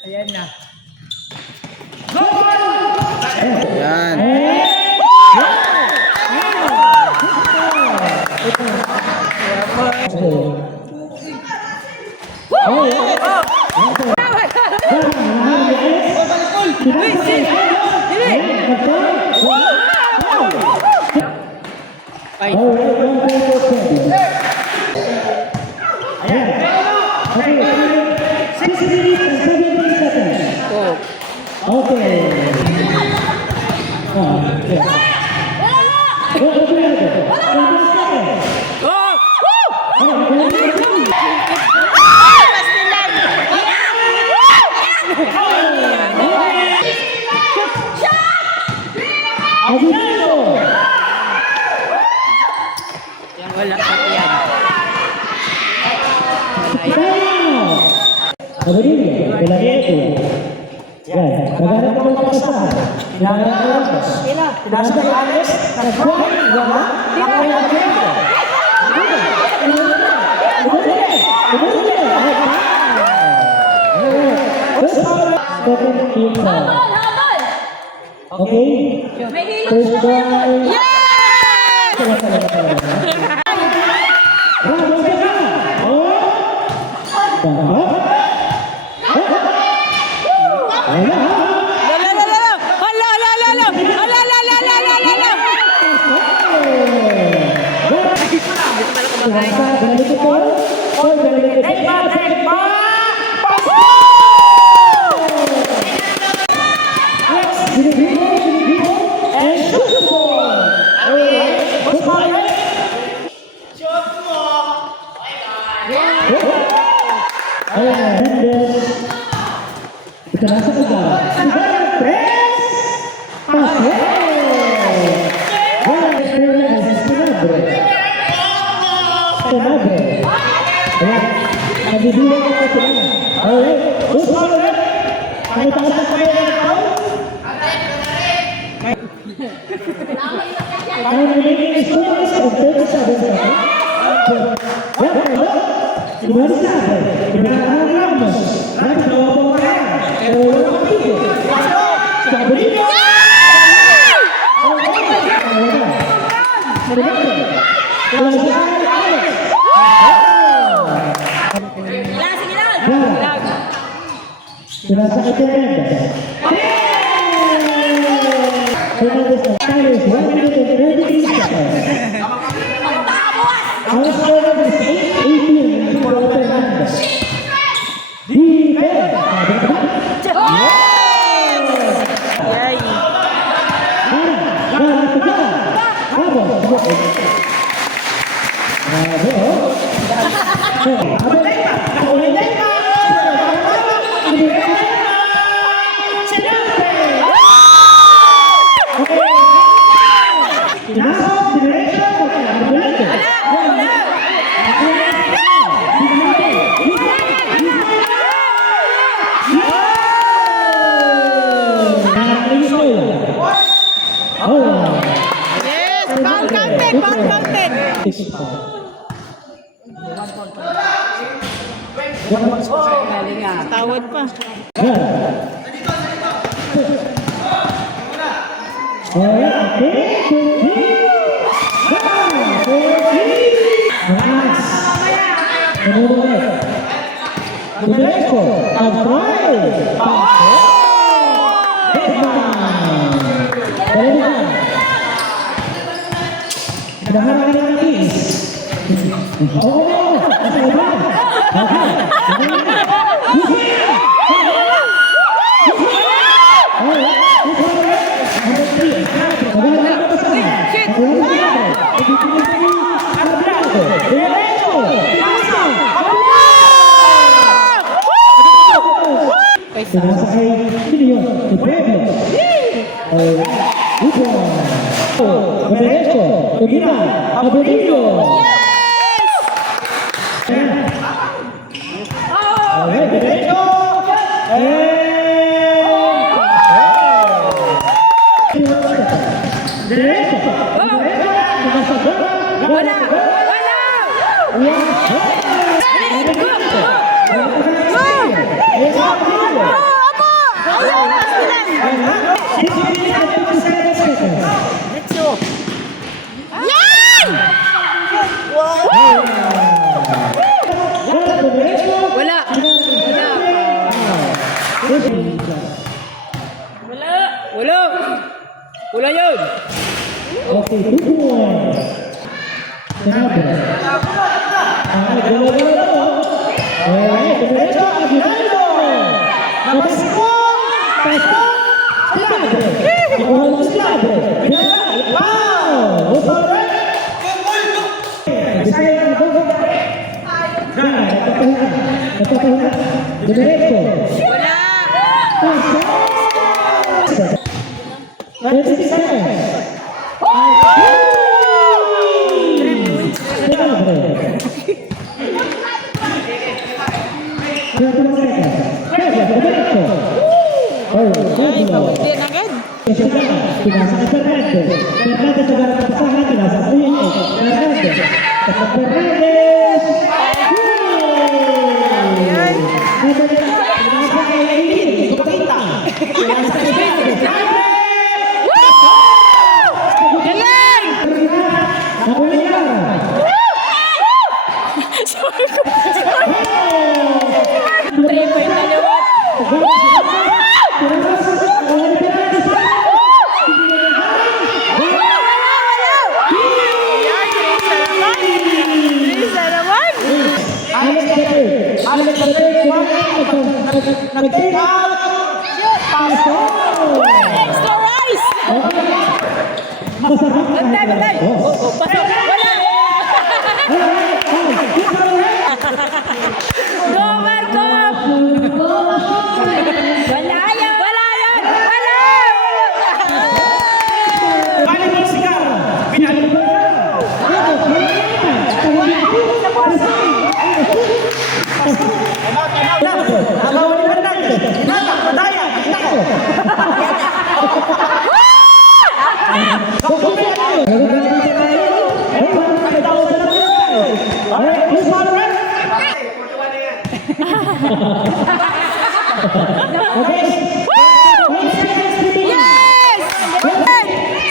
Ayan na. Yan. Wala sa yan. Okay. First ball. Terasa kejar. Tawad pa. Sinasakay Junior de Pueblo. Derecho, domina, Abudillo. Derecho. Derecho. Wala! Wala! Go! Go! Wala. Wala yun. Okay, 2 points. Sinabi. Dalawa. Alright, diretso, Aguinaldo. Napasipong. Pasok. Sinabi. Nakuha mo sinabi. Wow! Alright. Bisaya ang gogo. Natapahunan. Diretso. Wala. Pasok. 26 seconds. Ay, tawag din agad. Galing! 3 point na liwat. Nag-take out! Extra rice! Bantay! Pasok! Wala! Go, Marco! Wala yan! Wala! Volleyball Sigar! Yes!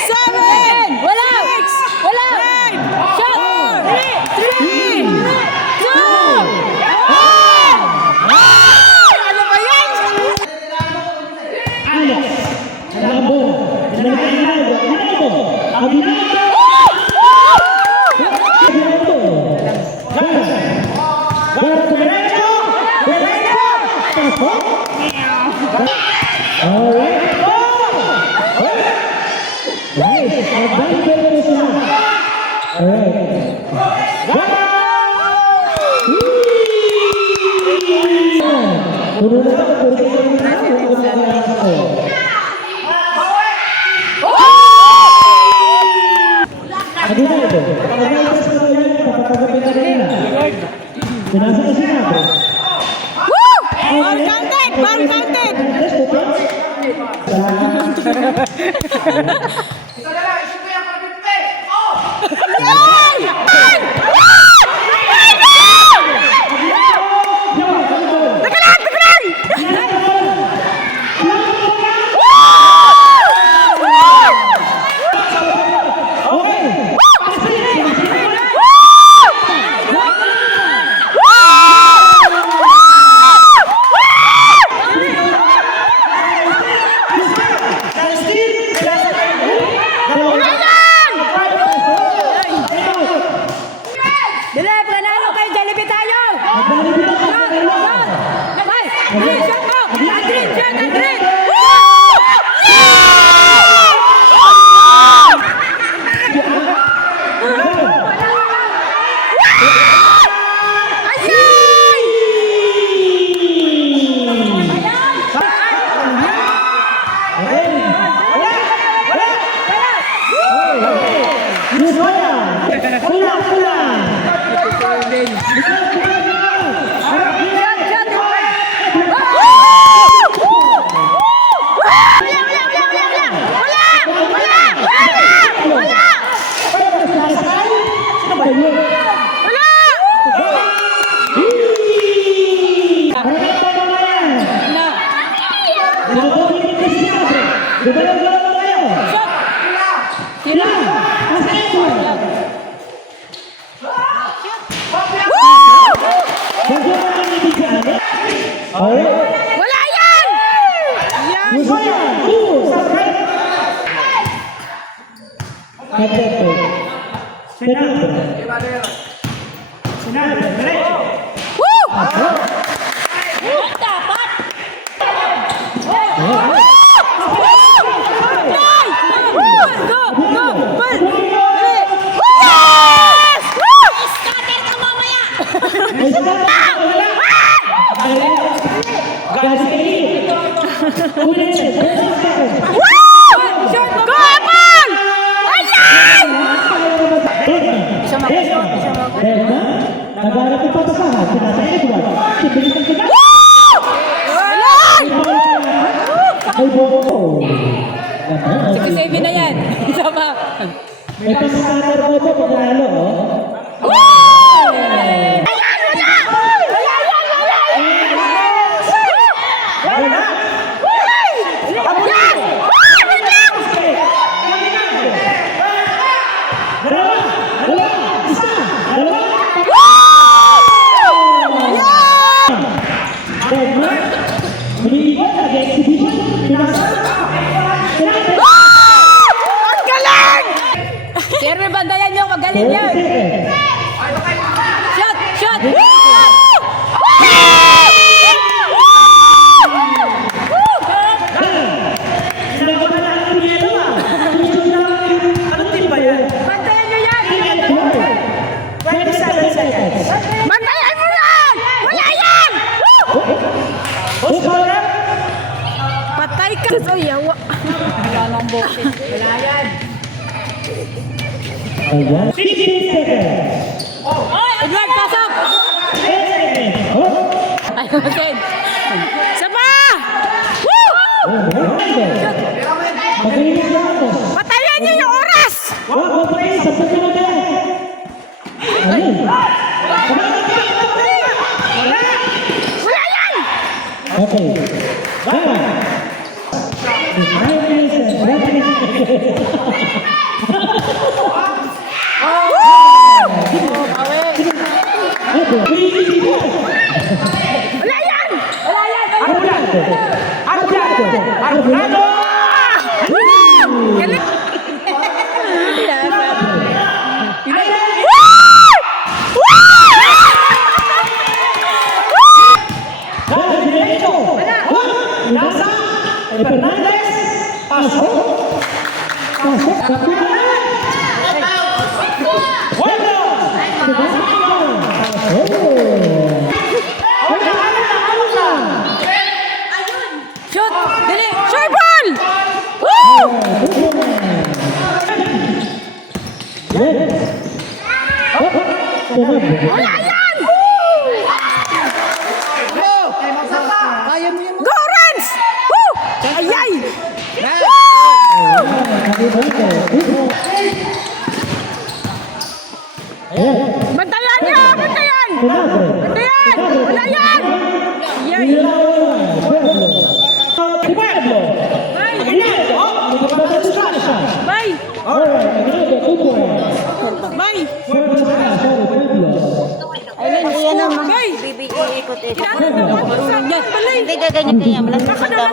7! Wala! Wala! 3! 2! 1! Ano ba yan? Pinasa ka sinabi. Ball counted! Ball counted! Dali, panalo kayo, Jollibee tayo! Shot mo! Adrin! Shot, Adrin! Wala yan! Lucia, 2, sa right. Pacheco. Senado. Senado, diretso. Woo! Paso. Dapat! Go! Go! Bal! Yes! Woo! Scatter ka mamaya! Woo! Go, Apple! Ayan! Nagharap ng papasahan, sinasa Edward. Sibilis ang tigas. Ayan! May buko. 67 na yan. Isa pa. May pasahan mo po pag nalo, oh. Woo! Ayan! Wala! Wala yan! Wala yan! Wala! Ayan! Dalawa! Dalawa! Isa! Dalawa! Denmark! Manilipat na exhibition. Pinasal! Ang galing! Sir, bandayan nyo. Magaling yan. Shot! Shot! Sinagot na ang pinelo, ah. Susunod na anong team ba yan? Bandayan nyo yan! 27 seconds. Bandayan mo yan! Wala yan! Who's correct? Patay ka! So, yawa. Wala nang boses. Wala yan. Ayan. 16 seconds. Edward, pasok! 10 seconds. Oh. Ayun, Ken. Sapa! Woo! Magaling na ako. Patayan niyo yung oras! Wag mo pa rin, sabot na mo yan. Ayun. Wala yan! Okay. Bye. 5 minutes and 20 minutes. Wala yan! Wala yan! Arbolado. Arbolado. Arbolado. Galing! Diretso. Nasa. Fernandez. Pasok. Pasok. Kapitan. Wala. Shoot! Dali! Short ball! Woo! Wala yan! Go, Rans! Woo! Ayay! Bantayan niyo! Bantayan! Bantayan! Wala yan! Ayay! Pueblo. Bye. Bye! Bye! Ayun, kuya naman. Bye! Ikot-ikot. Kailangan na ako sa balay! Hindi gaganyan kaya. Malas na lang.